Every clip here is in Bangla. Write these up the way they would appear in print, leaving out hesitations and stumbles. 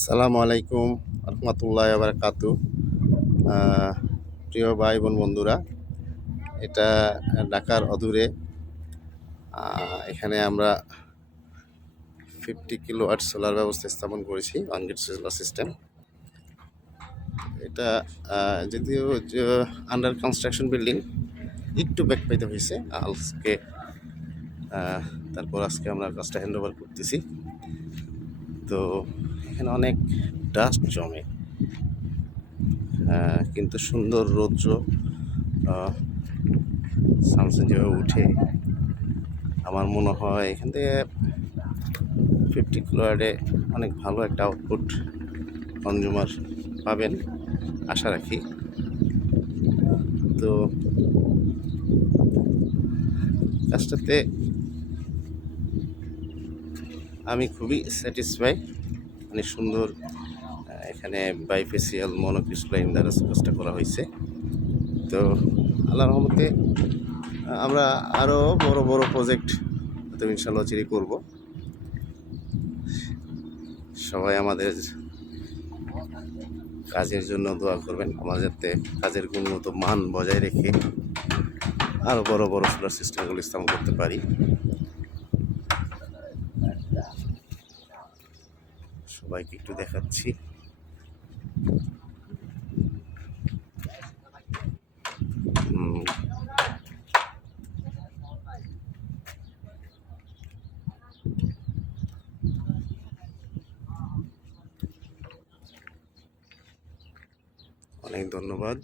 আসসালামু আলাইকুম রহমতুল্লাহ বারাকাতু। প্রিয় ভাই বোন বন্ধুরা, এটা ঢাকার অদূরে। এখানে আমরা 50 কিলোওয়াট সোলার ব্যবস্থা স্থাপন করেছি, ওয়ান গেট সোলার সিস্টেম। এটা যদিও আন্ডার কনস্ট্রাকশন বিল্ডিং, একটু ব্যাক পাইতে হয়েছে আজকে। আজকে আমরা কাজটা হ্যান্ড ওভার করতেছি। তো এখানে অনেক ডাস্ট জমে, কিন্তু সুন্দর রৌদ্র সানসেট যেভাবে উঠে, আমার মনে হয় এখান থেকে 50 কিলোওয়াটে অনেক ভালো একটা আউটপুট কনজিউমার পাবেন আশা রাখি। তো কাজটাতে আমি খুবই স্যাটিসফাই। অনেক সুন্দর এখানে বাইফেসিয়াল মনোক্রিস্টালাইন দ্বারা কাজটা করা হয়েছে। তো আল্লাহর রহমতে আমরা আরও বড় বড় প্রজেক্ট তো ইনশাল্লাহ চিরি করব। সবাই আমাদের কাজের জন্য দোয়া করবেন, আমাদের যাতে কাজের গুণগত মান বজায় রেখে আরও বড় বড় সোলার সিস্টেমগুলো স্থাপন করতে পারি। সবাইকে একটু দেখাচ্ছি। অনেক ধন্যবাদ,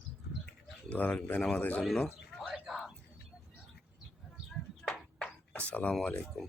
দোয়া রাখবেন আমাদের জন্য। আসসালামু আলাইকুম।